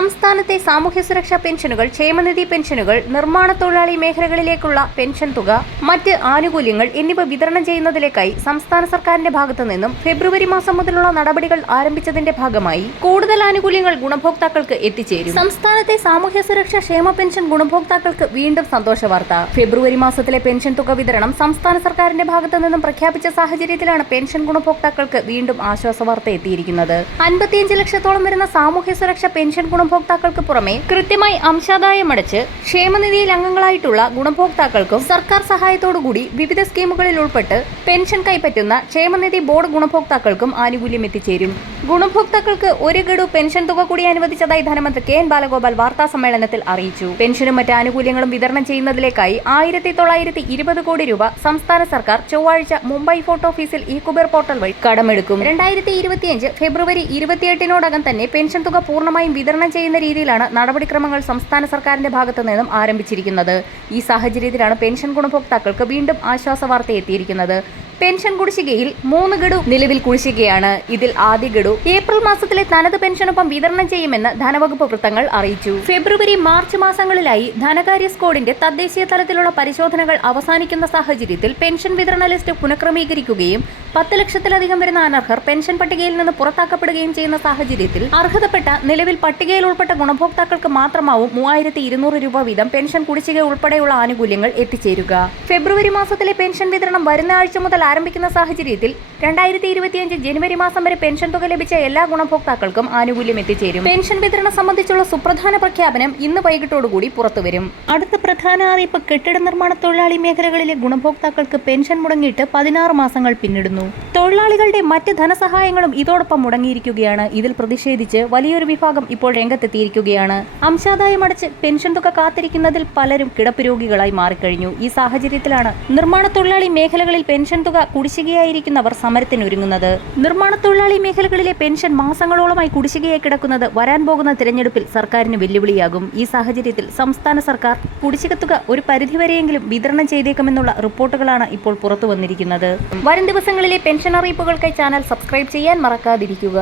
സംസ്ഥാനത്തെ സാമൂഹ്യ സുരക്ഷാ പെൻഷനുകൾ, ക്ഷേമനിധി പെൻഷനുകൾ, നിർമ്മാണ തൊഴിലാളി മേഖലകളിലേക്കുള്ള പെൻഷൻ തുക, മറ്റ് ആനുകൂല്യങ്ങൾ എന്നിവ വിതരണം ചെയ്യുന്നതിലേക്കായി സംസ്ഥാന സർക്കാരിന്റെ ഭാഗത്തു നിന്നും ഫെബ്രുവരി മാസം മുതലുള്ള നടപടികൾ ആരംഭിച്ചതിന്റെ ഭാഗമായി കൂടുതൽ ആനുകൂല്യങ്ങൾ ഗുണഭോക്താക്കൾക്ക് എത്തിച്ചേരും. സംസ്ഥാനത്തെ സാമൂഹ്യ സുരക്ഷാ ക്ഷേമ പെൻഷൻ ഗുണഭോക്താക്കൾക്ക് വീണ്ടും സന്തോഷ വാർത്ത. ഫെബ്രുവരി മാസത്തിലെ പെൻഷൻ തുക വിതരണം സംസ്ഥാന സർക്കാരിന്റെ ഭാഗത്തു നിന്നും പ്രഖ്യാപിച്ച സാഹചര്യത്തിലാണ് പെൻഷൻ ഗുണഭോക്താക്കൾക്ക് വീണ്ടും ആശ്വാസ വാർത്ത എത്തിയിരിക്കുന്നത്. 55 ലക്ഷത്തോളം വരുന്ന സാമൂഹ്യ സുരക്ഷാ പെൻഷൻ ഗുണഭോക്താക്കൾക്ക് പുറമെ കൃത്യമായി അംശാദായമടച്ച് ക്ഷേമനിധിയിൽ അംഗങ്ങളായിട്ടുള്ള ഗുണഭോക്താക്കൾക്കും സർക്കാർ സഹായത്തോടുകൂടി വിവിധ സ്കീമുകളിൽ ഉൾപ്പെട്ട് പെൻഷൻ കൈപ്പറ്റുന്ന ക്ഷേമനിധി ബോർഡ് ഗുണഭോക്താക്കൾക്കും ആനുകൂല്യം എത്തിച്ചേരും. ഗുണഭോക്താക്കൾക്ക് ഒരു ഗഡു പെൻഷൻ തുക കൂടി അനുവദിച്ചതായി ധനമന്ത്രി കെ എൻ ബാലഗോപാൽ വാർത്താ സമ്മേളനത്തിൽ അറിയിച്ചു. പെൻഷനും മറ്റ് ആനുകൂല്യങ്ങളും വിതരണം ചെയ്യുന്നതിലേക്കായി 1920 കോടി രൂപ സംസ്ഥാന സർക്കാർ ചൊവ്വാഴ്ച മുംബൈ ഫോർട്ട് ഓഫീസിൽ ഇ-കുബേർ പോർട്ടൽ വഴി കടമെടുക്കും. 2025 ഫെബ്രുവരി 28 തന്നെ പെൻഷൻ തുക പൂർണ്ണമായും വിതരണം ചെയ്യുന്ന രീതിയിലാണ് നടപടിക്രമങ്ങൾ സംസ്ഥാന സർക്കാരിന്റെ ഭാഗത്തു നിന്നും ആരംഭിച്ചിരിക്കുന്നത്. ഈ സാഹചര്യത്തിലാണ് പെൻഷൻ ഗുണഭോക്താക്കൾക്ക് വീണ്ടും ആശ്വാസ വാർത്ത എത്തിയിരിക്കുന്നത്. പെൻഷൻ കുടിശ്ശികയിൽ 3 ഗഡു നിലവിൽ കുടിശ്ശികയാണ്. ഇതിൽ ആദ്യ ഗഡു ഏപ്രിൽ മാസത്തിലെ തനത് പെൻഷനൊപ്പം വിതരണം ചെയ്യുമെന്ന് ധനവകുപ്പ് വൃത്തങ്ങൾ അറിയിച്ചു. ഫെബ്രുവരി മാർച്ച് മാസങ്ങളിലായി ധനകാര്യ സ്ക്വാഡിന്റെ തദ്ദേശീയ തലത്തിലുള്ള പരിശോധനകൾ അവസാനിക്കുന്ന സാഹചര്യത്തിൽ പെൻഷൻ വിതരണ ലിസ്റ്റ് പുനഃക്രമീകരിക്കുകയും 10 ലക്ഷത്തിലധികം വരുന്ന അനർഹർ പെൻഷൻ പട്ടികയിൽ നിന്ന് പുറത്താക്കപ്പെടുകയും ചെയ്യുന്ന സാഹചര്യത്തിൽ അർഹതപ്പെട്ട നിലവിൽ പട്ടികയിൽ ഉൾപ്പെട്ട ഗുണഭോക്താക്കൾക്ക് മാത്രമാവും 3200 രൂപ വീതം പെൻഷൻ കുടിശ്ശിക ഉൾപ്പെടെയുള്ള ആനുകൂല്യങ്ങൾ എത്തിച്ചേരുക. ഫെബ്രുവരി മാസത്തിലെ പെൻഷൻ വിതരണം വരുന്ന ആഴ്ച മുതൽ ആരംഭിക്കുന്ന സാഹചര്യത്തിൽ 2025 ജനുവരി മാസം വരെ പെൻഷൻ തുക ലഭിച്ച എല്ലാ ഗുണഭോക്താക്കൾക്കും ആനുകൂല്യം എത്തിച്ചേരും. പെൻഷൻ വിതരണം സംബന്ധിച്ചുള്ള സുപ്രധാന പ്രഖ്യാപനം ഇന്ന് വൈകിട്ടോടുകൂടി പുറത്തുവരും. അടുത്ത പ്രധാന അറിയിപ്പ് കെട്ടിട നിർമ്മാണ തൊഴിലാളി മേഖലകളിലെ ഗുണഭോക്താക്കൾക്ക് പെൻഷൻ മുടങ്ങിയിട്ട് 16 മാസങ്ങൾ പിന്നിടുന്നു. തൊഴിലാളികളുടെ മറ്റ് ധനസഹായങ്ങളും ഇതോടൊപ്പം മുടങ്ങിയിരിക്കുകയാണ്. ഇതിൽ പ്രതിഷേധിച്ച് വലിയൊരു വിഭാഗം ഇപ്പോൾ രംഗത്തെത്തിയിരിക്കുകയാണ്. അംശാദായം അടച്ച് പെൻഷൻ തുക കാത്തിരിക്കുന്നതിൽ പലരും കിടപ്പ് രോഗികളായി മാറിക്കഴിഞ്ഞു. ഈ സാഹചര്യത്തിലാണ് നിർമ്മാണ തൊഴിലാളി മേഖലകളിൽ പെൻഷൻ തുക കുടിശ്ശികയായിരിക്കുന്നവർ സമരത്തിനൊരുങ്ങുന്നത്. നിർമ്മാണ തൊഴിലാളി മേഖലകളിലെ പെൻഷൻ മാസങ്ങളോളമായി കുടിശ്ശികയായി കിടക്കുന്നത് വരാൻ പോകുന്ന തിരഞ്ഞെടുപ്പിൽ സർക്കാരിന് വെല്ലുവിളിയാകും. ഈ സാഹചര്യത്തിൽ സംസ്ഥാന സർക്കാർ കുടിശ്ശിക തുക ഒരു പരിധിവരെയെങ്കിലും വിതരണം ചെയ്തേക്കുമെന്നുള്ള റിപ്പോർട്ടുകളാണ് ഇപ്പോൾ പുറത്തു വന്നിരിക്കുന്നത്. വരും ദിവസങ്ങളിലെ പെൻഷൻ അറിയിപ്പുകൾക്കായി ചാനൽ സബ്സ്ക്രൈബ് ചെയ്യാൻ മറക്കാതിരിക്കുക.